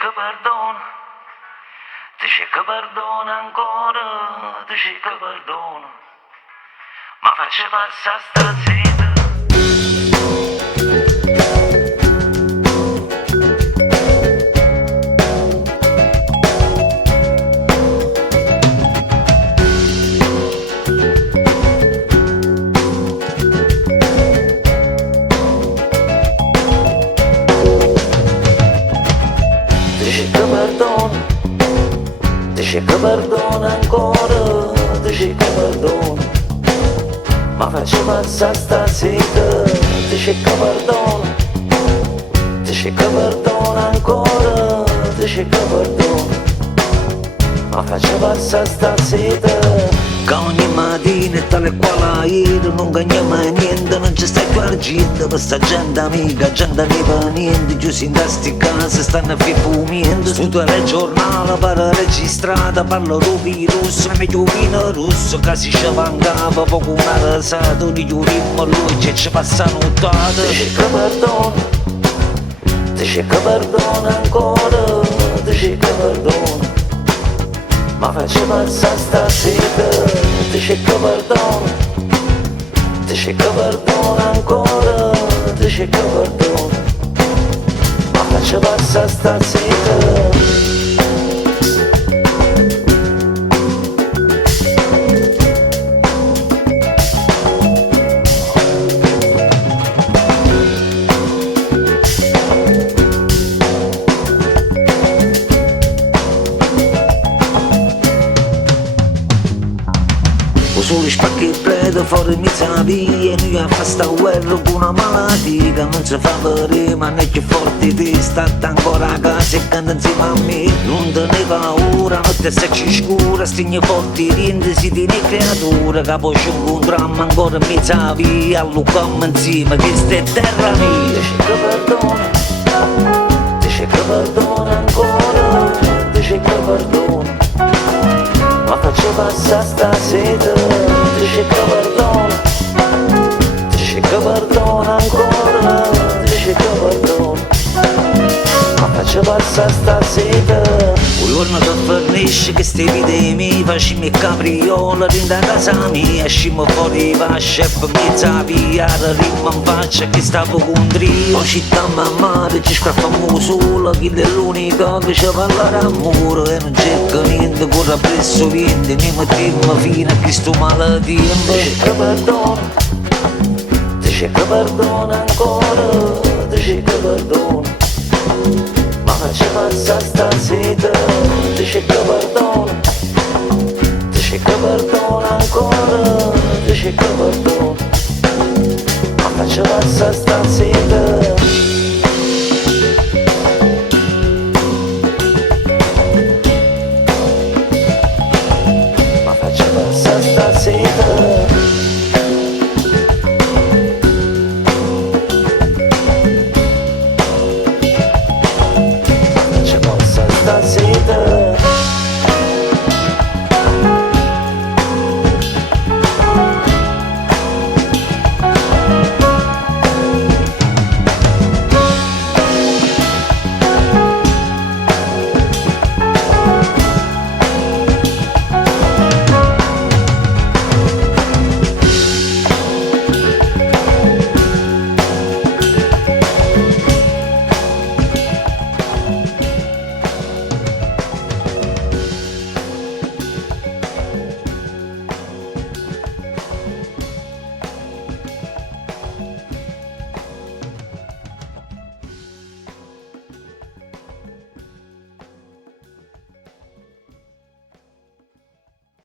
che perdono, dice che perdono ancora, dice che perdono, ma faccio passare sta sera. Dice che perdona ancora, dice che perdona, ma faccio passare sta sera. Dice che perdona ancora, dice che perdona, ma faccio passare sta sera. Che ogni mattina è tale quale ieri, non cagniamo niente, non ci stai più argento. Per sta gente amica, gente ne fa niente, chiusi in sti case, stanno a fumiendo. Studio il giornale per registrata, parlo di virus, è meglio vino russo, che si ci mancava poco una rasata, di giurimmo lui ci passa nottata. Dice che perdona ancora, dice che perdona, ma faccio passare sta sera. Dice che perdona ancora, dice che perdona, ma faccio passare sta sera. Solo spacchi il pleto fuori mezza via, noi a fa sta guerra con una malattia che non si fa vedere, ma non è più forte di stata ancora a casa e canta insieme a me. Non te ne paura, notte se ci scura, stigni forti rindisi di ne creatura, che poi ci incontriamo ancora in mezza via, allucchiamo insieme, questa è terra mia. Dice che perdona ancora, dice che perdona, ma faccio passare sta sera. Dice che perdona ancora, dice che perdona, ma faccio passare sta sera. Un giorno che fornisce che ste vite mie, facciamo il capriola dentro a casa mia, scimo fuori va chef mezza via, rimma in faccia che stavo con trio. Poi città mare ci scrappiamo solo, chi è l'unico che ci parla d'amore, e non cerca niente, corre presso niente, ne mettiamo fino a questo malatempo. Dice che perdona ancora, dice che perdona, ma faccio passare sta sera. Dice che perdona ancora, dice che perdona, ma faccio passare sta sera.